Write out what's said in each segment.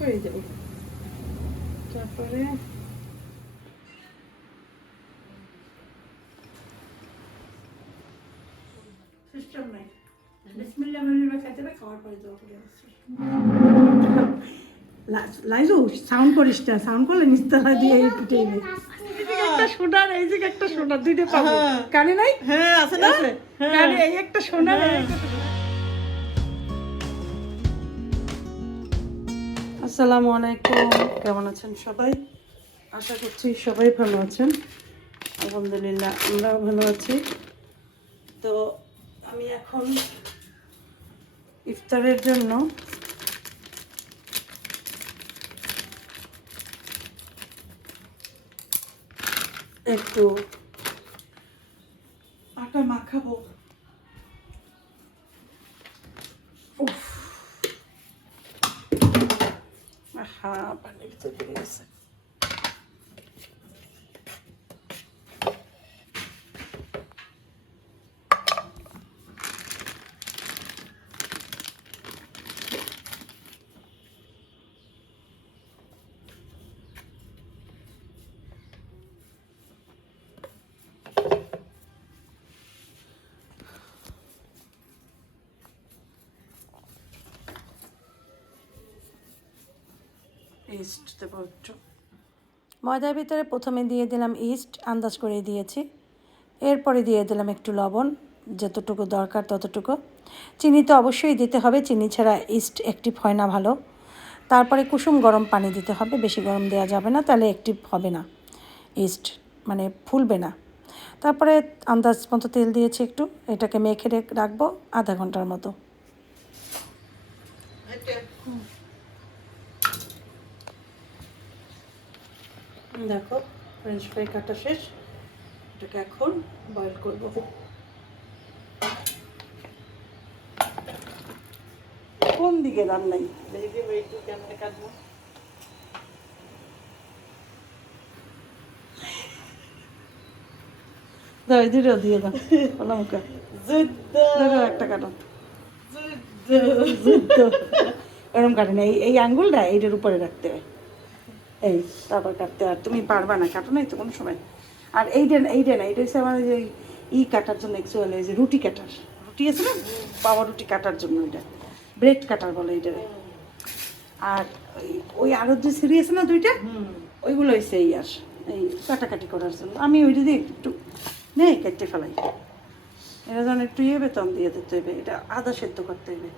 হয়ে যাবে। তারপরে সিস্টেম নাই, বিসমিল্লাহ বলে খাইতে হবে, খাওয়ার পরে দোয়া করে আসছি। লাইজু সাউন্ড করিস না, সাউন্ড করলে নিস্তারা দিয়ে পিটে একটা সোনার, এই যে একটা সোনার দুইটা পাবো কানে নাই? হ্যাঁ আছে না, কানে এই একটা সোনার, এই একটা সোনার। আসসালামু আলাইকুম, কেমন আছেন সবাই? আশা করছি সবাই ভালো আছেন। আলহামদুলিল্লাহ আমরাও ভালো আছি। তো আমি এখন ইফতারের জন্য একটু আটা মাখাবো। উফ, আহা পানির ভিতর পড়ে গেছে। ইস্ট দেবো একটু। ময়দার ভিতরে প্রথমে দিয়ে দিলাম ইস্ট, আন্দাজ করে দিয়েছি। এরপরে দিয়ে দিলাম একটু লবণ, যতটুকু দরকার ততটুকু। চিনি তো অবশ্যই দিতে হবে, চিনি ছাড়া ইস্ট অ্যাক্টিভ হয় না ভালো। তারপরে কুসুম গরম পানি দিতে হবে, বেশি গরম দেওয়া যাবে না, তাহলে অ্যাক্টিভ হবে না ইস্ট, মানে ফুলবে না। তারপরে আন্দাজ মতো তেল দিয়েছি একটু, এটাকে মেখে রাখবো আধা ঘন্টার মতো। দেখো ফ্রেঞ্চ ফ্রাই কাটা শেষ, এটাকে এখন বয়েল করব। কোন দিকে রান্নাই ক্যামেরা কাটবো। দাও এই দুটো দিয়ে দাও, লঙ্কা একটা কাটো, এরকম কাটে না, এই আঙ্গুলটা এইটার উপরে রাখতে হয়, এই তারপর কাটতে। আর তুমি পারবা না, কাটো নাই তো কোনো সময়। আর এইটা না, এটা হচ্ছে আমার যে কাটার জন্য অ্যাকচুয়ালি, এই যে রুটি কাটার, রুটি আছে না, পাওয়া রুটি কাটার জন্য, এটা ব্রেড কাটার বলে এইটারে। আর ওই আরো যে সিঁড়ি আছে না দুইটা, ওইগুলো হচ্ছে এই কাটাকাটি করার জন্য। আমি ওইটা দিয়ে একটু নেই কেটে ফেলাই, এটা যেন একটু বেতন দিয়ে দিতে হবে। এটা আদা সেদ্ধ করতে হবে,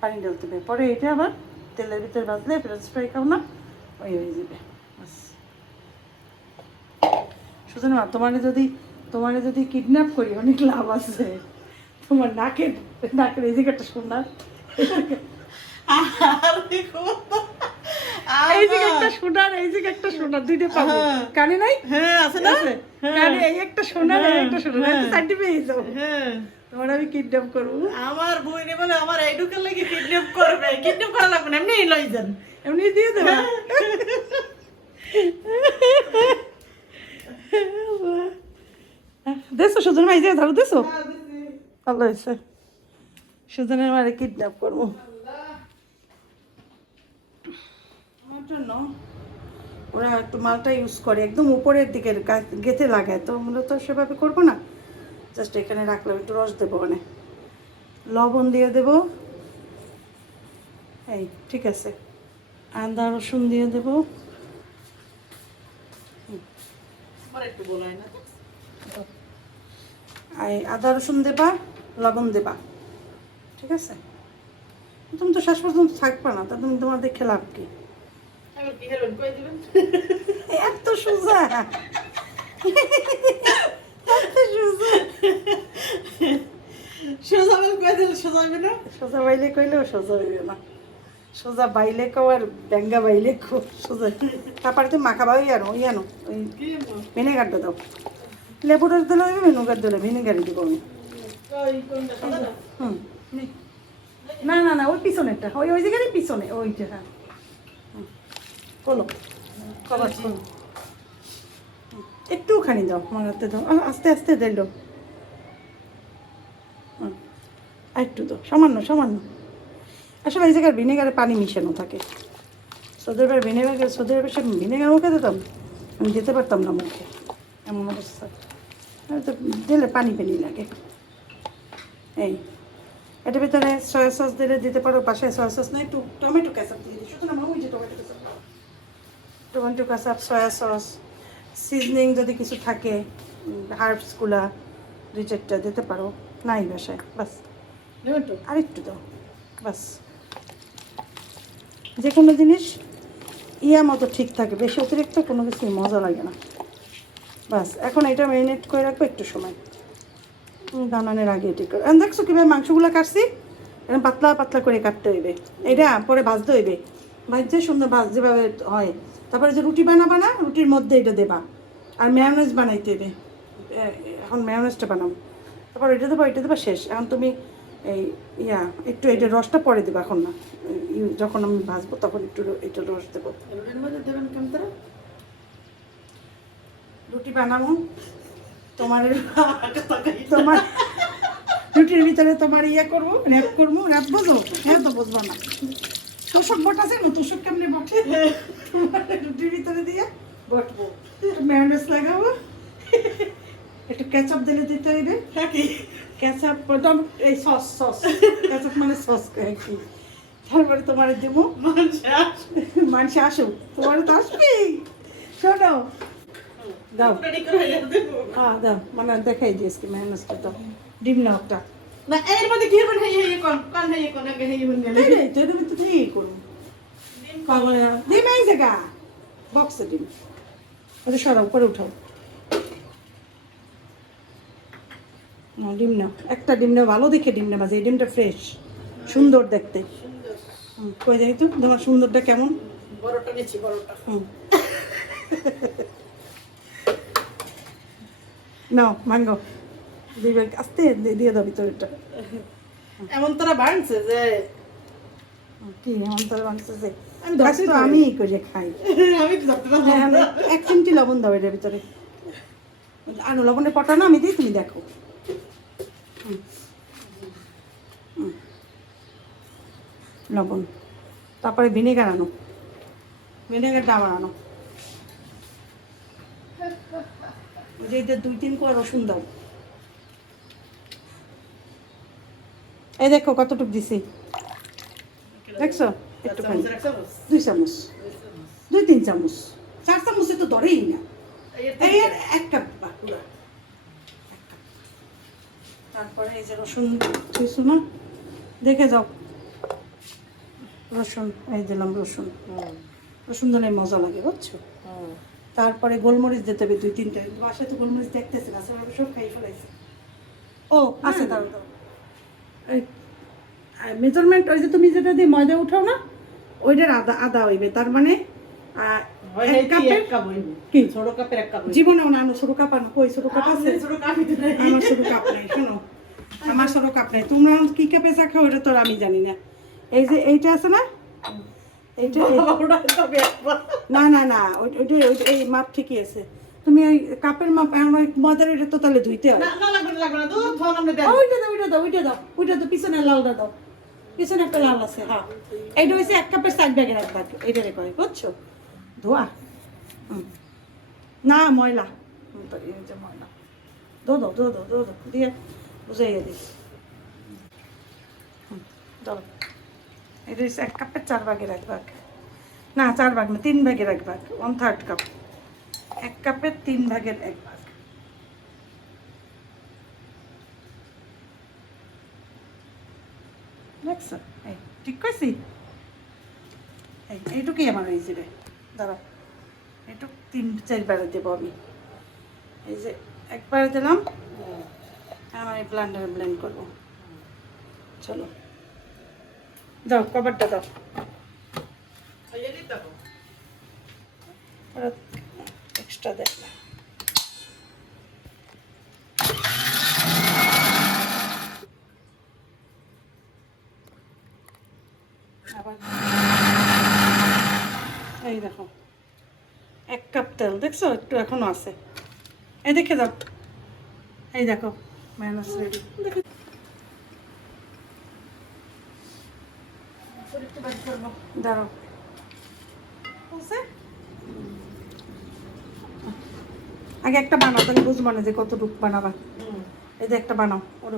পানি ঢালতে হবে, পরে এটা আবার তেলের ভিতরে ভাজলে ফ্রেঞ্চ ফ্রাই খাও না, ওই হয়ে যাবে। শুধু না, তোমার যদি কিডন্যাপ করি অনেক লাভ আছে। তোমার নাকের এই দিকে একটা সোনার, এই দিকে একটা সোনার, এই দিকে একটা সোনার, দুইটা পাবো কানে নাই? হ্যাঁ আছে না, কানে এই একটা সোনার, এই একটা সোনার, চারটি পেয়ে যাবো। তোমার আমি কিডন্যাপ করবো। আমার বই নে বলে আমার এইটুকুর লাগে কিডন্যাপ করবে, কিডন্যাপ করা লাগবে না, এমনি লই যান, এমনি দিয়ে দেবা। দেছো সুজন ভাই, দিয়ে ধরো দেছো, ভালো হয়েছে। সুজনের মারে কিডন্যাপ করবো আমার জন্য। ওরা একটু মালটা ইউজ করে একদম উপরের দিকের গেতে লাগায়, তো মূলত সেভাবে করবো না, জাস্ট এখানে রাখলাম, একটু রস দেবো, মানে লবণ দিয়ে দেবো, এই ঠিক আছে। আদা রসুন দিয়ে দেবো, একটু বলাই না, আদা রসুন দেবা, লবণ দেবা, ঠিক আছে। তুমি তো শেষ পর্যন্ত থাকবে না, তা তুমি তোমার দেখে লাভ কি? এত সোজা, সোজা বাইলে কইলেও সোজা হইবে না, সোজা বাইলে কো আর ব্যাঙ্গা বাইলে কো সোজা। তারপরে তুমি মাখাবা ওই আনো ওই ভিনেগারটা দাও, লেবু রস দিলে ভিনেগার দিলে ভিনেগারই দেবো আমি। না ওই পিছনেরটা, ওই জায়গায় পিছনে ওইটা, হ্যাঁ বলো কবার একটুখানি দাও, মারাতে দাও, আস্তে আস্তে দিল, একটু দাও, সামান্য। আসলে এই জায়গায় ভিনেগারে পানি মিশানো থাকে, সৌদি আরবে সব ভিনেগার মুখে দিতাম, আমি যেতে পারতাম না মুখে, এমন অবস্থা। তো দিলে পানি পানি লাগে। এই এটার ভিতরে সয়া সস দিলে দিতে পারো, বাসায় সয়া সস নাই, একটু টমেটো ক্যাচাপ দিয়ে দিই, শুধু না মামু যে tomato ketchup, soya sauce, seasoning যদি কিছু থাকে, হার্বসগুলা দুই চারটা দিতে পারো, নাই বাসায়, বাস আরেকটু দাও, বাস। যে কোনো জিনিস মতো ঠিক থাকে, বেশি অতিরিক্ত কোনো কিছুই মজা লাগে না। বাস এখন এটা ম্যারিনেট করে রাখবো একটু সময়, বানানোর আগে এটি করে। দেখছো কীভাবে মাংসগুলো কাটছি, এরকম পাতলা পাতলা করে কাটতে হইবে, এটা পরে ভাজতে হইবে, ভাজতে সুন্দর ভাজ যেভাবে হয়। তারপরে যে রুটি বানাবা না, রুটির মধ্যে এটা দেবা, আর মেয়োনেজ বানাইতে হবে। এখন মেয়োনেজটা বানাবো, তারপর এটা দেবো, এটা দেবা, শেষ। এখন তুমি এই একটু এটা রসটা পরে দেবো, এখন না, যখন আমি ভাজবো তখন একটু এটা রস দেবো। রুটির মধ্যে দেবেন কেমন করে? রুটি বানাবো তোমার রুটির ভিতরে তোমার করবো, র্যাপ বোঝো? হ্যাঁ তো বুঝবো না, তোষক বটাছে না, তোষক কেমনি বটে, রুটির ভিতরে দিয়ে বটবো, মেয়োনেজ লাগাবো, একটু কেচাপ দিলে দিতে হইবে। হ্যাঁ কি কেচাপ, এই সস কেচাপ মানে সস কি, তারপরে তোমার দেবো, মানুষ আসুক, তোমার তো আসবি, শোনো দাও, হ্যাঁ দাও, মানে দেখাই দিয়েছি মেহনতটা দাও, ডিম নাও একটা, না এর মধ্যে কি হবে, আগে হেই বন গেলে করবো ডিম, এই জায়গা বক্সে ডিম, ওটা সরা উপরে উঠাও, ডিম নাও, একটা ডিম নাও, ভালো দেখে ডিম নেবা, যে এই ডিমটা ফ্রেশ সুন্দর দেখতে। কই দেখি তো তোমার সুন্দরটা কেমন, বড়টা নিচ্ছি, বড়টা নাও মাঙ্গো, দিবে আস্তে দিয়ে দাও ভিতরেরটা। এমন তারা বানছে যে কি এমন তোর বানছে যে আমি ধরতে তো আমি করে খাই, আমি তো ধরতে হ্যাঁ, পারলাম না। এক চিমটি লবণ দাও এটার ভিতরে, আনো লবণের পটা না আমি দিই, তুমি দেখো। লবণ, তারপরে ভিনেগার আনো, ভিনেগারটা আবার আনো, যে 2-3 কোয়া রসুন দাও, এই দেখো কতটুকু দিছি, দেখছো একটুখানি, 2 চামচ, 2-3 চামচ, 4 চামচে তো ধরেই না, এই আর 1 কাপ পুরো, 1 কাপ। তারপরে এই যে রসুন দিয়েছো না, দেখে যাও, রসুন এই দিলাম, রসুন দিলে মজা লাগে বুঝছো। তারপরে গোলমরিচ দিতে হবে 2-3টা, বাসায় তো গোলমরিচ দেখতেছে না, সব খাই ফেলাইছে। ও আছে, দাও দাও, এই মেজারমেন্ট ওই যে তুমি যেটা দিয়ে ময়দা উঠাও না, ওইটার আদা হইবে, তার মানে কি ছোট কাপের এক কাপ জীবনেও না আনো ছোট কাপ, আনো কই ছোট কাপ আছে, ছোট কাপই তো নাই। আমার ছোট কাপ নেই, শোনো আমার ছোট কাপ নেই, তোমরা কি কাপে চা খাও ওটা তো আর আমি জানি না। এই যে এইটা আছে না, এইটা ওটা তবে একবার না না না ওইটা এই মাপ ঠিকই আছে, তুমি ওই কাপের মাপ এখন ওই ময়দার ওইটা তো তাহলে ধুইতে হবে। না না লাগবে না দুধ ধন আমরা দেন। ওইটা দাও পিছনে লালটা দাও, পিছনে একটা লাল আছে, হ্যাঁ এইটা হচ্ছে 1 কাপের 4 ভাগের 1 ভাগ, এইটারে কয় বুঝছো, ধোয়া না ময়লা, এই যে ময়লা, দাও দিয়ে বুঝাইয়া দিস, দাও, এটা হচ্ছে 1 কাপের 4 ভাগের 1 ভাগ, না 4 ভাগ না 3 ভাগের 1 ভাগ, 1/3 কাপ, 1 কাপের 3 ভাগের 1 ভাগ। দেখছো এই ঠিক কইছি, এইটুকুই আমার হয়ে যাবে, দাঁড়াও এইটুক 3-4 বারে দেবো আমি, এই যে একবারে দিলাম, আমার এই ব্লেন্ডারে ব্লেন্ড করবো, চলো দাও কভারটা দাও, খাইয়ে দিতে হবে। এক্সট্রা দেখ না, আবার এই দেখো 1 কাপ তেল, দেখছো একটু এখনো আছে, এই দেখে দাও, এই দেখো মাইনাস রেডি, দাঁড়াও আছে? আগে একটা বানাও, তাহলে বুঝবো না যে কতটুকু বানাবা। এই যে একটা বানাও, ওর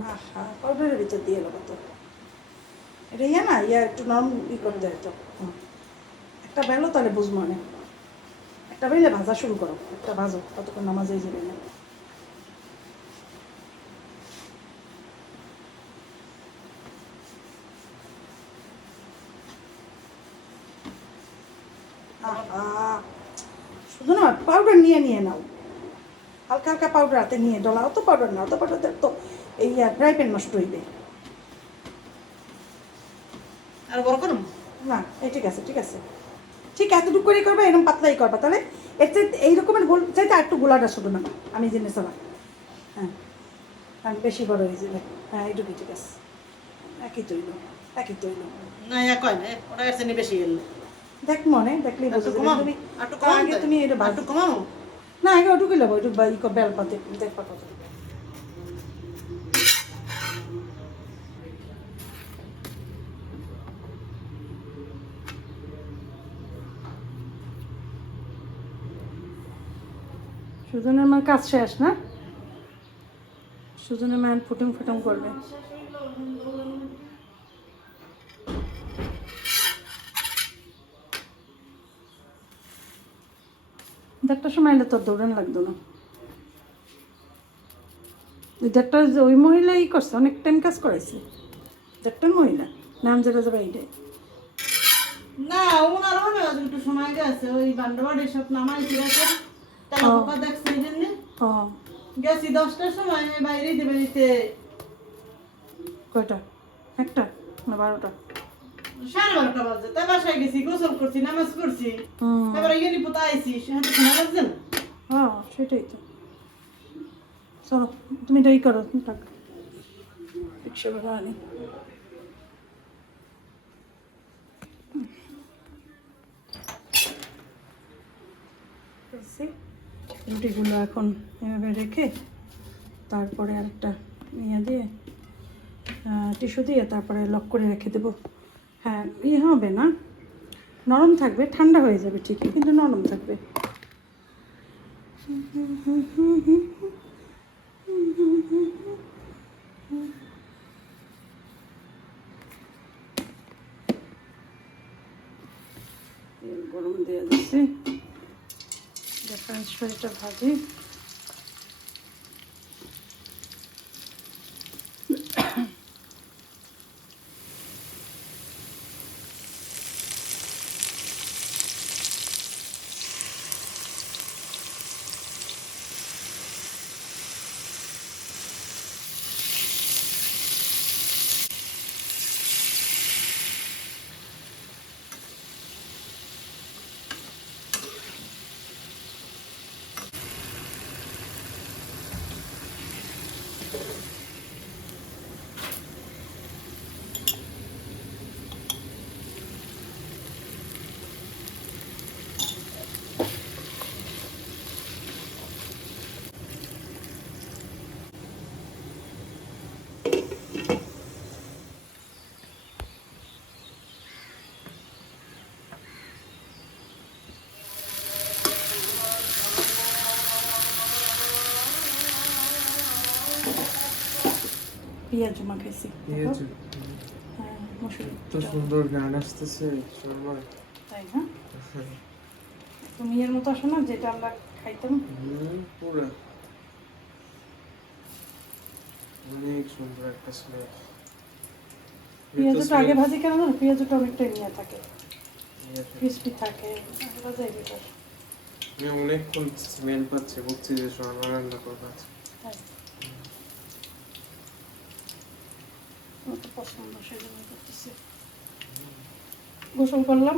পাউডারের ভিতর দিয়ে এলো কত। এটা ইয়ে না, ইয়া একটু নরম করতে হয় তো। একটা বেলো তাহলে বুঝবো না। একটা বেলে ভাজা শুরু করো, একটা ভাজো, ততক্ষণ নামাজ হয়ে যাবে না। শুধু না পাউডার নিয়ে নাও, হালকা হালকা পাউডার হাতে নিয়ে ডলা। অত পাউডার না, অত পাউডার তো এই ফ্রাই প্যান নষ্ট হইবে। আর বড় করুন না এই ঠিক আছে, ঠিক আছে, ঠিক এতটুকু করে করবা, এরকম পাতলাই করবা। তাহলে এর চাইতে এই রকমের গোল চাইতে আর একটু গোলাটা শুধু না, আমি জেনে চলা। হ্যাঁ, কারণ বেশি বড় হয়ে যাবে। হ্যাঁ এইটুকুই ঠিক আছে, একই তৈল, একই তৈল। না ইয়া কয় না ওটা এর চেয়ে বেশি গেল দেখ মনে দেখলেই একটু বোঝা যাবে। কমাও, তুমি একটু কমাও, আগে তুমি এটা একটু কমাও। না, আগে ওটুকুই নেবো, ওইটুকু বেল পাতে দেখবা কত। সুজনের মার কাজ শেষ না? সুজনের মায়ের ফুটুম ফুটুম করবে। দেড়টার সময় এলে তোর দৌড়ান লাগতো না। ওই দেড়টা ওই মহিলাই করছে, অনেক টাইম কাজ করাইছে। দেড়টার মহিলা নাম যেটা যাবে এইটাই। না ওনার হবে একটু সময় গেছে ওই বান্ডবাড়ি সব নামাইছি রেখে তাহলে বাবা দেখছে এই জন্য ও গেছি 10টার সময় আমি বাইরে দিতে বেরিতে কয়টা? একটা না 12টা? 12:30 বাজে তাই বাসায় গেছি গোসল করছি নামাজ পড়ছি হুম। তারপরে ইউনি পোতা আইছি হাতে শোনা লাগছে না হ্যাঁ সেটাই তো। চলো তুমি এটাই করো, থাক রিক্সা ভাড়া আনি। রুটিগুলো এখন এভাবে রেখে তারপরে আরেকটা নিয়ে দিয়ে টিস্যু দিয়ে তারপরে লক করে রেখে দেবো। হ্যাঁ ইয়ে হবে না, নরম থাকবে, ঠান্ডা হয়ে যাবে ঠিকই কিন্তু নরম থাকবে। তেল গরম দিয়ে দিচ্ছি, ফ্রেঞ্চ ফ্রাইটা ভাজি। পেঁয়াজ মাখাইছি, পেঁয়াজ হ্যাঁ মসুরি তো সুন্দর গান আসতেছে শর্মার। তাই না? তুমি এর মতো আসো না যেটা আমরা খাইতাম। পুরা অনেক সুন্দর একটা স্মেল। পেঁয়াজটা আগে ভাজি কেন জানো? পেঁয়াজটা অনেকটা নিয়ে থাকে, ক্রিস্পি থাকে, এগুলো যাই বেটার। আমি অনেকক্ষণ স্মেল পাচ্ছি, বুঝছি যে শর্মা রান্না করবো আজকে। আমার তো পছন্দ, সেই জন্য করতেছি। গোসল করলাম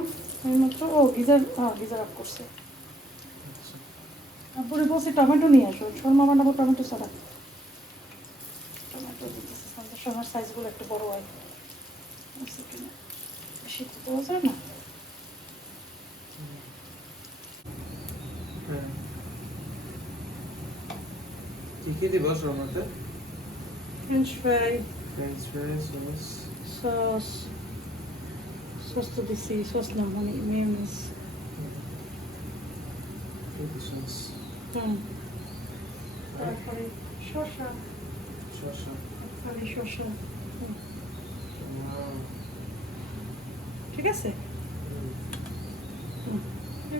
এই মাত্র। ও গিজার, হ্যাঁ গিজার অফ করছে। তারপরে বলছি টমেটো নিয়ে আসো, শর্মা বানাবো টমেটো ছাড়া। টমেটো দিতেছে, শর্মার সাইজগুলো একটু বড় হয়, আছে কিনা বেশি তো দেওয়া যায় না। হ্যাঁ কি কি দিব শর্মাতে? French fry, French fry, sauce, sauce, sauce তো দিছি, সস না মানে মেয়োনিজ। হুম তারপরে শসা শসা একবারে শসা হুম, ঠিক আছে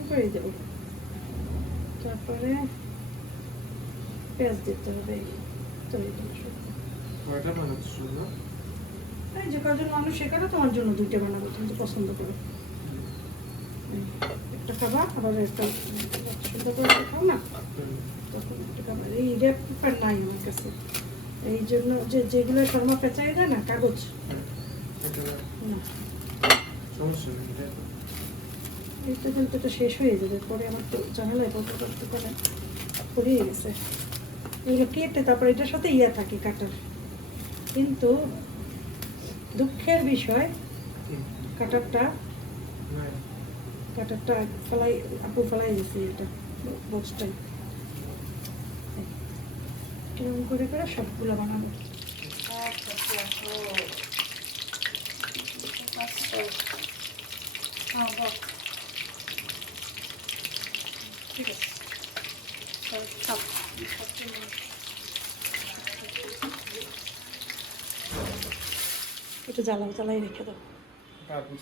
করে দেবো তারপরে পেঁয়াজ দিতে হবে এই তৈরি কয়টা বানাচ্ছ শোনা? এই যে কজন মানুষ সেখানে তোমার জন্য 2টা বানাবো তুমি তো পছন্দ করো একটা খাবা আবার একটা পছন্দ করে খাও না তখন একটা খাবার এই র্যাপ পেপার নাই আমার কাছে এই জন্য যেগুলো শর্মা পেঁচাই দেয় না কাগজ এটা না সমস্যা নেই, এটা এইটা কিন্তু এটা শেষ হয়ে যাবে পরে আমার তো ঝামেলায় বলতে করতে পারে পড়িয়ে গেছে এগুলো কেটে তারপরে এটার সাথে ইয়া থাকে কাটার কিন্তু দুঃখের বিষয় কাটারটা নাই। কাটারটা ফেলাই আপু ফেলাই গেছে এটা বক্সটাই কিরকম করে করে সবগুলো বানাবো ঠিক আছে একটু জ্বালাই রেখে দাও তারপর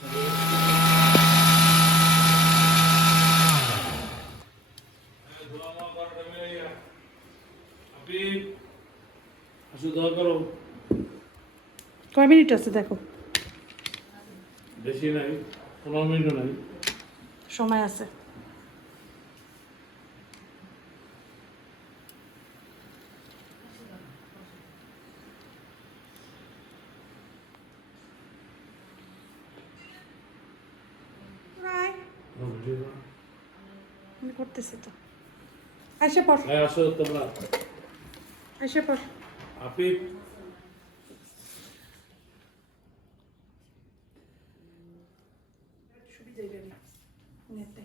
কয় মিনিট আছে দেখো বেশি নাই 15 মিনিটও নাই সময় আছে আমি করতেছি তো আইসা পর হ্যাঁ আসো তোমরা আইসা পর আপনি সুবিধা হইবে না নেতে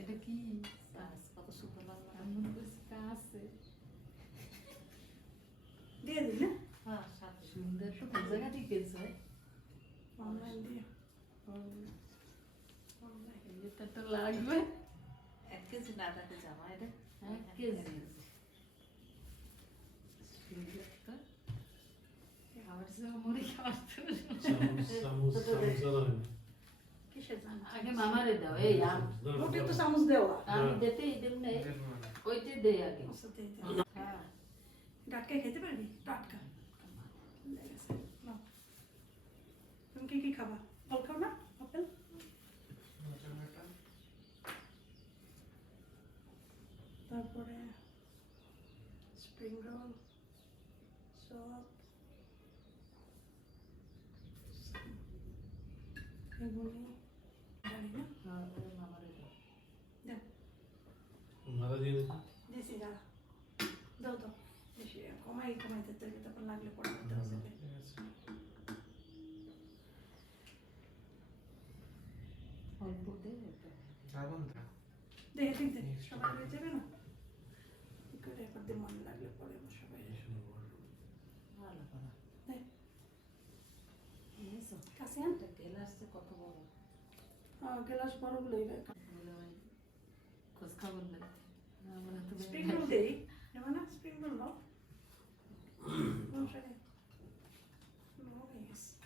এটা কি কত সুন্দর লাগলো আমি মনে করছি আছে দিয়ে দিই না হ্যাঁ সাথে সুন্দর তো কোন জায়গা থেকে গেছে অনলাইন দিয়ে এটা তো লাগবে 1 কেজি না থাকে জামা এটা 1 কেজি সুন্দর তো আমার সঙ্গে মুড়ি খাওয়ার কিসের জানো আগে মামারে দাও এই রুটি তো চামচ দেওয়া আমি দিতে দেব না ওইটা দে আগে সাথে হ্যাঁ ডাটকা খেতে পারবি টাটকা তুমি কি খাবা ফল খাও না আপেল তারপরে স্প্রিং রোল চপ বেগুনি জানি না হ্যাঁ মামারে দাও দেখ মারা দিয়ে দিছি যা দাও দাও বেশি কমাইতে থাকবে তখন লাগলে পরে করতে হবে অল্প দে এটা যাবেন না দেখে ঠিক দেখ সবাই হয়ে যাবে না কি করে একবার মনে লাগলে পরে আমার সবাই ভালো করা দেখ এসো কাছে আন গ্লাসটা কত বড় গ্লাস বড়গুলোই বলে ওই খোঁজ খবর নেই আমরা তো স্প্রিং রোল দেই এবার না স্প্রিং রোল নাও সমস্যা নেই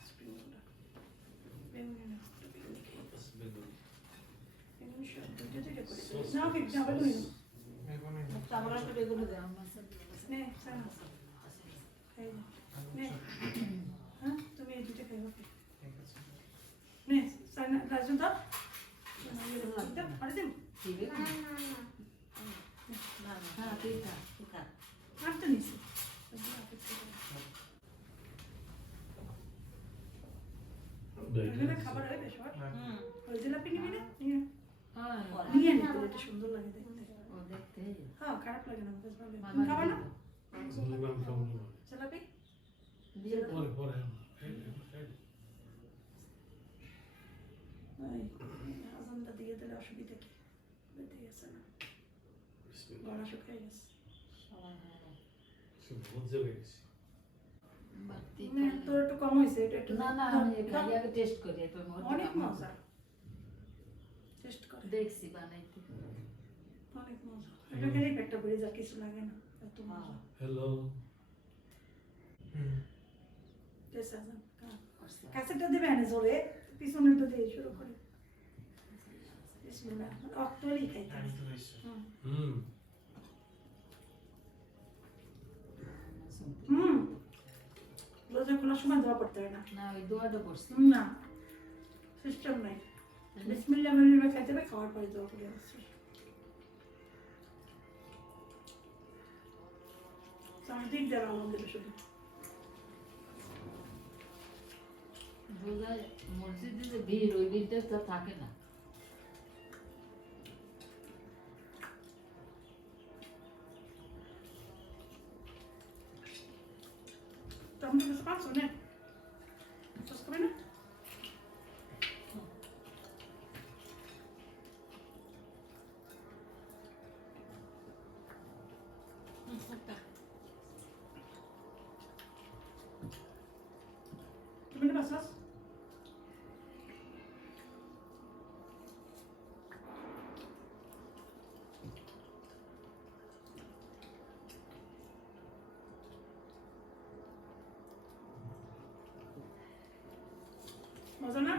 স্প্রিং রোলটা বেগুনি না বেগুনি খেয়ে বেগুনি সব দুইটা করে না ঠিক না বেগুনি বেগুনি না। তারপরে একটা বেগুন দাও আমার সাথে নে সানা খাই নে হ্যাঁ তুমি এই দুটো খাইও ঠিক আছে। নে সানা রাজু দাও আরে দেব ঠিক আছে না না হ্যাঁ ঠিক আছে আর তো নিছি খাবার হয় বেশ ওই জিলাপি নিবি না নিয়ে হ্যাঁ নিয়ে নিতে এটা সুন্দর লাগে দেখতে ও দেখতে হ্যাঁ খারাপ লাগে না বেশ ভালো মামা খাবার না কেমন জিলাপি দিয়ে পরে পরে আজানটা দিয়ে দিলে অসুবিধা কি বেঁধে গেছে না গলা শুকিয়ে গেছে সবাই বুঝতে পেরেছি বাড়তি তোর একটু কম হয়েছে এটা একটু না না আমি খালি আগে টেস্ট করি এরপর অনেক মজা টেস্ট করে দেখছি বানাইতে। অনেক মজা এটা খেলে পেটটা ভরে যায় কিছু লাগে না এত মজা হ্যালো টেস্ট আছে কাছেটা দেবে না জোরে পিছনেরটা দিয়ে শুরু করে বিসমিল্লাহ অক্টোবরই খাইতে আমি তো বেশি হুম রোজা খোলার সময় দোয়া পড়তে হয় না না ওই দোয়াটা করছি। না সিস্টেম নাই বিসমিল্লাহ বলে খাইতে হবে খাওয়ার পরে দোয়া করে আসছে সামদিক দেওয়া আমাদের শুধু রোজায় মসজিদে যে ভিড় ওই ভিড়টা তো থাকে না। Tamam das passt so, ne? Das kann man. Gimana pasas? মজা না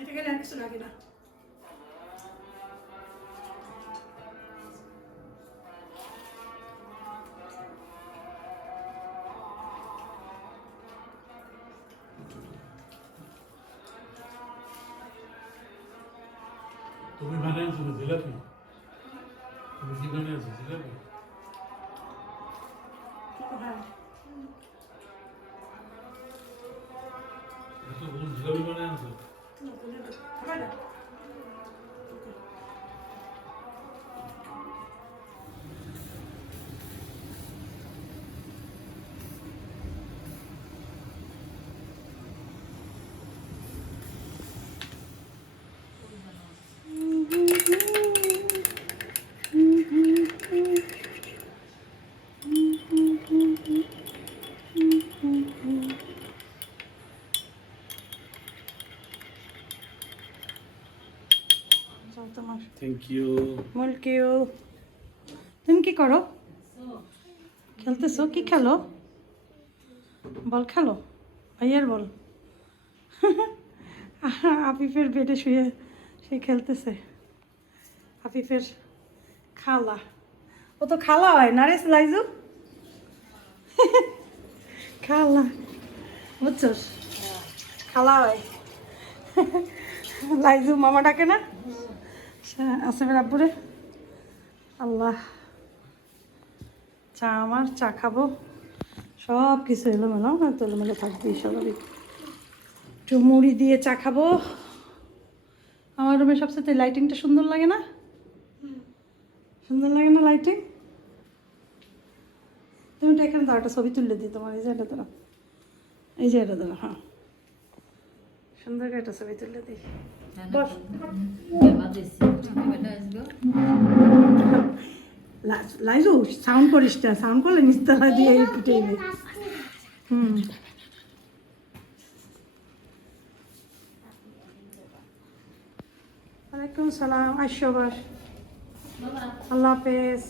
এটা গেলে আর কিছু লাগে না তুমি বানিয়েছো জিলাপি তুমি কি বানিয়েছো জিলাপি হ্যাঁ এত কোন জিলাপি বানিয়েছো খাবার না তোমার থ্যাংক ইউ মুলকিও তুমি কি করো খেলতেছো কি খেলো বল খেলো ভাইয়ার বল আফিফের বেডে শুয়ে সে খেলতেছে আফিফের খালা ও তো খালা হয় না রে লাইজু খালা বুঝছস খালা হয় লাইজু মামা ডাকে না আসিফের আব্বুরে আল্লাহ চা আমার চা খাবো সব কিছু এলোমেলো না তো এলোমেলো থাকবে স্বাভাবিক একটু মুড়ি দিয়ে চা খাবো আমার রুমে সবচেয়ে লাইটিংটা সুন্দর লাগে না সুন্দর লাগে না লাইটিং তুমি তো এখানে দাও একটা ছবি তুললে দিই তোমার এই যে এটা দাও এই যে এটা দাও হ্যাঁ সুন্দর করে একটা ছবি তুললে দিই বস লাইজু সাউন্ড করিস না সাউন্ড করলে নিস্তালা দিয়ে পিটে ওয়ালাইকুম সালাম আইসো বাস আল্লাহ হাফেজ